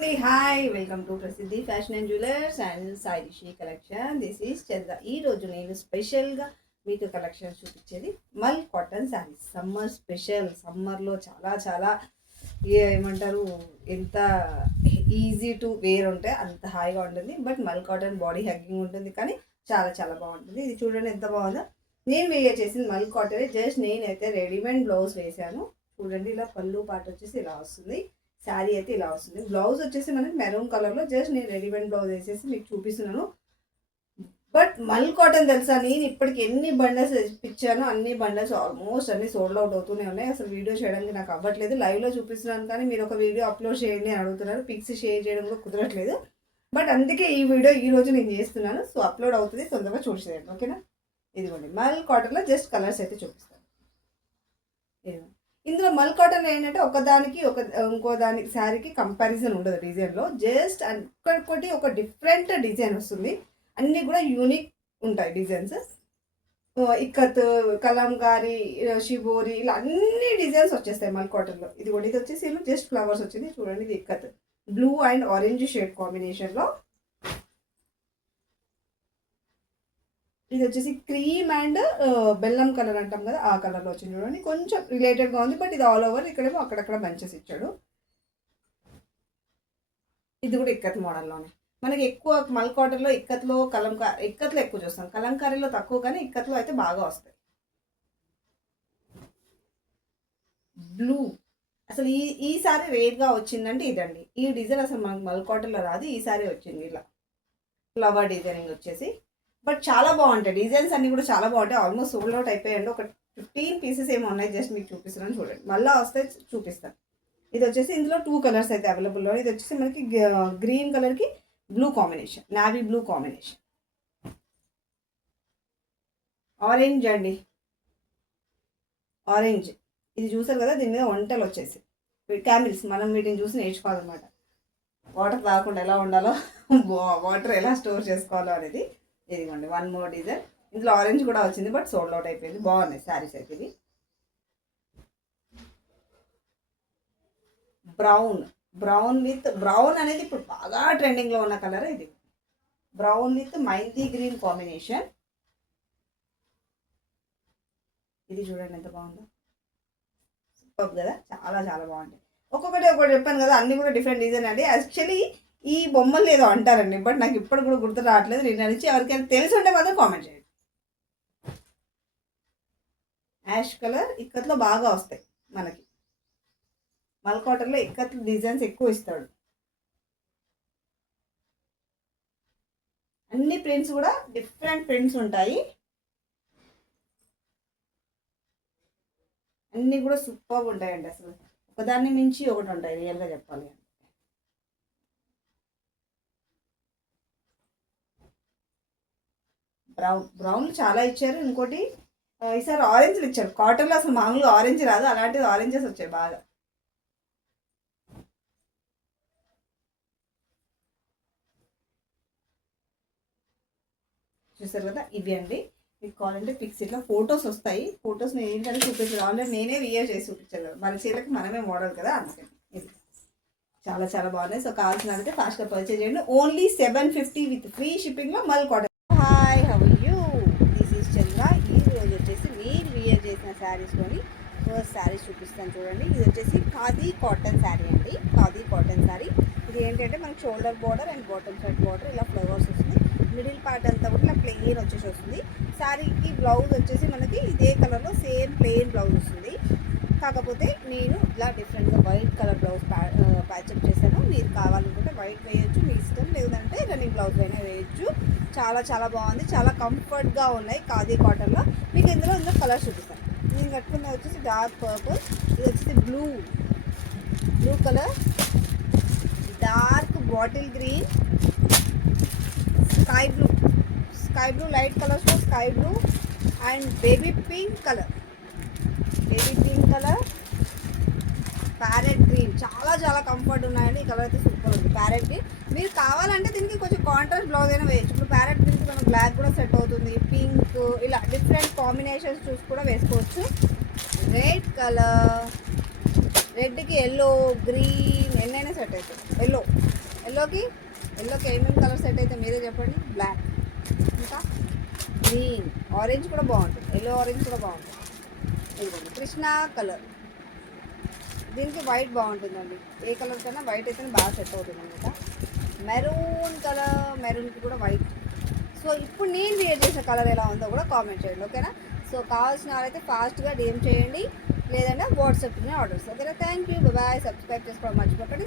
Hi welcome to Prasiddhi fashion and jewellers and Sairishi collection. This is Chandra. ఈరోజు నేను స్పెషల్గా మీకు కలెక్షన్ చూపించేది మల్ కాటన్ శారీస్. Summer special. సమ్మర్లో చాలా చాలా ఏమంటారు, ఎంత ఈజీ టు వేర్ ఉంటే అంత హాయిగా ఉంటుంది. బట్ మల్ కాటన్ బాడీ హగ్గింగ్ ఉంటుంది, కానీ చాలా చాలా బాగుంటుంది. ఇది చూడండి ఎంత బాగుందో. నేను వేర్ చేసింది మల్ కాటన్. జస్ట్ నేనైతే రెడీమేడ్ బ్లౌజ్ వేసాను. చూడండి, ఇలా పళ్ళు పాట వచ్చేసి ఇలా వస్తుంది. శారీ అయితే ఇలా వస్తుంది. బ్లౌజ్ వచ్చేసి మనకి మెరూన్ కలర్లో. జస్ట్ నేను రెడీమేడ్ బ్లౌజ్ వేసేసి మీకు చూపిస్తున్నాను. బట్ మల్ కాటన్ తెలుసా, నేను ఇప్పటికి ఎన్ని బండల్స్ ఇప్పించానో అన్ని బండల్స్ ఆల్మోస్ట్ అన్ని సోల్డ్ అవుట్ అవుతూనే ఉన్నాయి. అసలు వీడియో చేయడానికి నాకు అవ్వట్లేదు. లైవ్లో చూపిస్తున్నాను, కానీ మీరు ఒక వీడియో అప్లోడ్ చేయండి అని అడుగుతున్నారు. పిక్స్ షేర్ చేయడం కూడా కుదరట్లేదు. బట్ అందుకే ఈ వీడియో ఈరోజు నేను చేస్తున్నాను. సో అప్లోడ్ అవుతుంది, తొందరగా చూసేయండి, ఓకేనా. ఇదిగోండి మల్ కాటన్లో జస్ట్ కలర్స్ అయితే చూపిస్తాను. ఇదిగోండి, ఇందులో మల్ కాటన్ ఏంటంటే ఒకదానికి ఇంకో దానికి శారీకి కంపారిజన్ ఉండదు డిజైన్లో. జస్ట్ ఒక్కొక్కటి ఒక డిఫరెంట్ డిజైన్ వస్తుంది. అన్నీ కూడా యూనిక్ ఉంటాయి డిజైన్స్. ఇక్కత్, కలంకారీ, షిబోరి, ఇలా అన్ని డిజైన్స్ వచ్చేస్తాయి మల్ కాటన్లో. ఇది కూడా ఇది వచ్చేసి జస్ట్ ఫ్లవర్స్ వచ్చింది. చూడండి, ఇది ikat blue and orange shade కాంబినేషన్లో. ఇది వచ్చేసి క్రీమ్ అండ్ బెల్లం కలర్ అంటాం కదా, ఆ కలర్లో వచ్చింది. చూడండి, కొంచెం రిలేటెడ్గా ఉంది. బట్ ఇది ఆల్ ఓవర్, ఇక్కడేమో అక్కడక్కడ బంచెస్ ఇచ్చాడు. ఇది కూడా ఇక్కత్ మోడల్లోనే. మనకి ఎక్కువ మల్ కాటన్లో ఇక్కత్లో ఇక్కత్లో ఎక్కువ చూస్తాం, కలంకారీలో తక్కువ, కానీ ఇక్కత్లో అయితే బాగా వస్తాయి. బ్లూ అసలు ఈసారి రేట్గా వచ్చిందంటే ఇదండి. ఈ డిజైన్ అసలు మనకు మల్ కాటన్లో రాదు, ఈసారి వచ్చింది ఇలా ఫ్లవర్ డిజైనింగ్ వచ్చేసి. బట్ చాలా బాగుంటాయి డిజైన్స్, అన్నీ కూడా చాలా బాగుంటాయి. ఆల్మోస్ట్ సోల్డ్ అవుట్ అయిపోయాయండి. ఒక 15 పీసెస్ ఏమో ఉన్నాయి. జస్ట్ మీకు చూపిస్తున్నాను, చూడండి. మళ్ళీ వస్తే చూపిస్తాను. ఇది వచ్చేసి ఇందులో 2 కలర్స్ అయితే అవైలబుల్లో. ఇది వచ్చేసి మనకి గ్రీన్ కలర్కి blue combination, navy blue combination. Orange అండి, ఆరెంజ్. ఇది చూసారు కదా, దీని మీద వంటలు వచ్చేసి క్యామిల్స్. మనం వీటిని చూసి నేర్చుకోవాలన్నమాట. వాటర్ తాగకుండా ఎలా ఉండాలో, వాటర్ ఎలా స్టోర్ చేసుకోవాలో అనేది. ఇదిగోండి వన్ మోర్ డిజైన్. ఇందులో ఆరెంజ్ కూడా వచ్చింది, బట్ సోల్డ్ అవుట్ అయిపోయింది. బాగున్నాయి శారీస్ అయితే. ఇది బ్రౌన్ అనేది ఇప్పుడు బాగా ట్రెండింగ్లో ఉన్న కలర్. ఇది brown with mehndi green combination. ఇది చూడండి ఎంత బాగుందో, సూపర్ కదా, చాలా చాలా బాగుంటాయి. ఒక్కొక్కటి చెప్పాను కదా, అన్ని కూడా డిఫరెంట్ డిజైన్ అండి. యాక్చువల్లీ ఈ బొమ్మలు ఏదో అంటారండి, బట్ నాకు ఇప్పుడు కూడా గుర్తు రావట్లేదు. నిన్న నుంచి ఎవరికైనా తెలిసి ఉంటే మాత్రం కామెంట్ చేయండి. యాష్ కలర్ ఇక్కత్లో బాగా వస్తాయి మనకి. మల్ కాటన్లో ఇక్కత్ డిజైన్స్ ఎక్కువ ఇస్తాడు. అన్ని ప్రింట్స్ కూడా డిఫరెంట్ ప్రింట్స్ ఉంటాయి. అన్నీ కూడా సూపర్గా ఉంటాయండి. అసలు ఒకదాన్ని మించి ఒకటి ఉంటాయి రియల్గా చెప్పాలి. బ్రౌన్ చాలా ఇచ్చారు. ఇంకోటి ఈసారి ఆరెంజ్లు ఇచ్చారు. కాటన్లో అసలు మామూలుగా ఆరెంజ్ రాదు, అలాంటిది ఆరెంజెస్ వచ్చాయి బాగా. చూసారు కదా, ఇవి అండి. మీకు కావాలంటే పిక్స్ ఇట్లా ఫొటోస్ వస్తాయి. ఫొటోస్ నేను ఏంటంటే చూపించాను, ఆల్రెడీ నేనే వియర్ చేసి చూపించాను. మన చీరకి మనమే మోడల్ కదా, అందుకని. ఇది చాలా చాలా బాగున్నాయి. సో కావాల్సినందుకే ఫాస్ట్గా పర్చేజ్ చేయండి. ఓన్లీ 750 విత్ ఫ్రీ షిప్పింగ్లో mul cotton. Hi, how you? This is Chandra. ఈరోజు వచ్చేసి నేను వియర్ చేసిన శారీస్లోని ఫస్ట్ శారీస్ చూపిస్తాను. చూడండి, ఇది వచ్చేసి ఖాదీ కాటన్ శారీ అండి. ఖాదీ కాటన్ శారీ. ఇది ఏంటంటే మనకి shoulder border and bottom side border ఇలా ఫ్లవర్స్ వస్తుంది. మిడిల్ పార్ట్ అంతా కూడా ఇలా ప్లెయిన్ వచ్చేసి వస్తుంది. శారీకి బ్లౌజ్ వచ్చేసి మనకి ఇదే కలర్లో సేమ్ ప్లెయిన్ బ్లౌజ్ వస్తుంది. కాకపోతే నేను ఇలా డిఫరెంట్గా వైట్ కలర్ బ్లౌజ్ ప్యాచప్ చేశాను. మీరు కావాలనుకుంటే వైట్ వేయచ్చు, మీ ఇష్టం. లేదంటే రన్నింగ్ బ్లౌజ్ అయినా వేయచ్చు. చాలా చాలా బాగుంది, చాలా కంఫర్ట్గా ఉన్నాయి ఖాదీ కాటన్లో. మీకు ఇందులో కలర్ చూపిస్తాను. నేను కట్టుకున్నది వచ్చేసి డార్క్ పర్పుల్. ఇది వచ్చేసి blue colour, dark bottle green, sky blue light కలర్స్లో sky blue and baby pink colour, parrot green. చాలా చాలా కంఫర్ట్ ఉన్నాయండి. ఈ కలర్ అయితే సూపర్ ఉంది, ప్యారెట్ గ్రీన్. మీరు కావాలంటే దీనికి కొంచెం కాంట్రాస్ట్ బ్లౌజ్ అయినా వేయచ్చు. ఇప్పుడు ప్యారెట్ గ్రీన్కి మనం బ్లాక్ కూడా సెట్ అవుతుంది, పింక్, ఇలా డిఫరెంట్ కాంబినేషన్స్ చూసి కూడా వేసుకోవచ్చు. రెడ్ కలర్, రెడ్కి ఎల్లో, గ్రీన్, ఎన్నైనా సెట్ అవుతాయి. ఎల్లోకి ఏమేమి కలర్ సెట్ అయితే మీరే చెప్పండి. బ్లాక్, ఇంకా గ్రీన్, ఆరెంజ్ కూడా బాగుంటుంది. ఎల్లో ఆరెంజ్ కూడా బాగుంటుంది. ఇదిగోండి కృష్ణ కలర్, దీనికి వైట్ బాగుంటుందండి. ఏ కలర్ కన్నా వైట్ అయితే బాగా సెట్ అవుతుంది అనమాట. మెరూన్ కలర్, మెరూన్కి కూడా వైట్. సో ఇప్పుడు నేను వేర్ చేసే కలర్ ఎలా ఉందో కూడా కామెంట్ చేయండి, ఓకేనా. సో కావాల్సిన వాళ్ళైతే ఫాస్ట్గా డిఎం చేయండి, లేదంటే వాట్సాప్లోనే ఆర్డర్స్, ఓకేనా. Thank you, bye. సబ్స్క్రైబ్ చేసుకోవడం మర్చిపోకండి.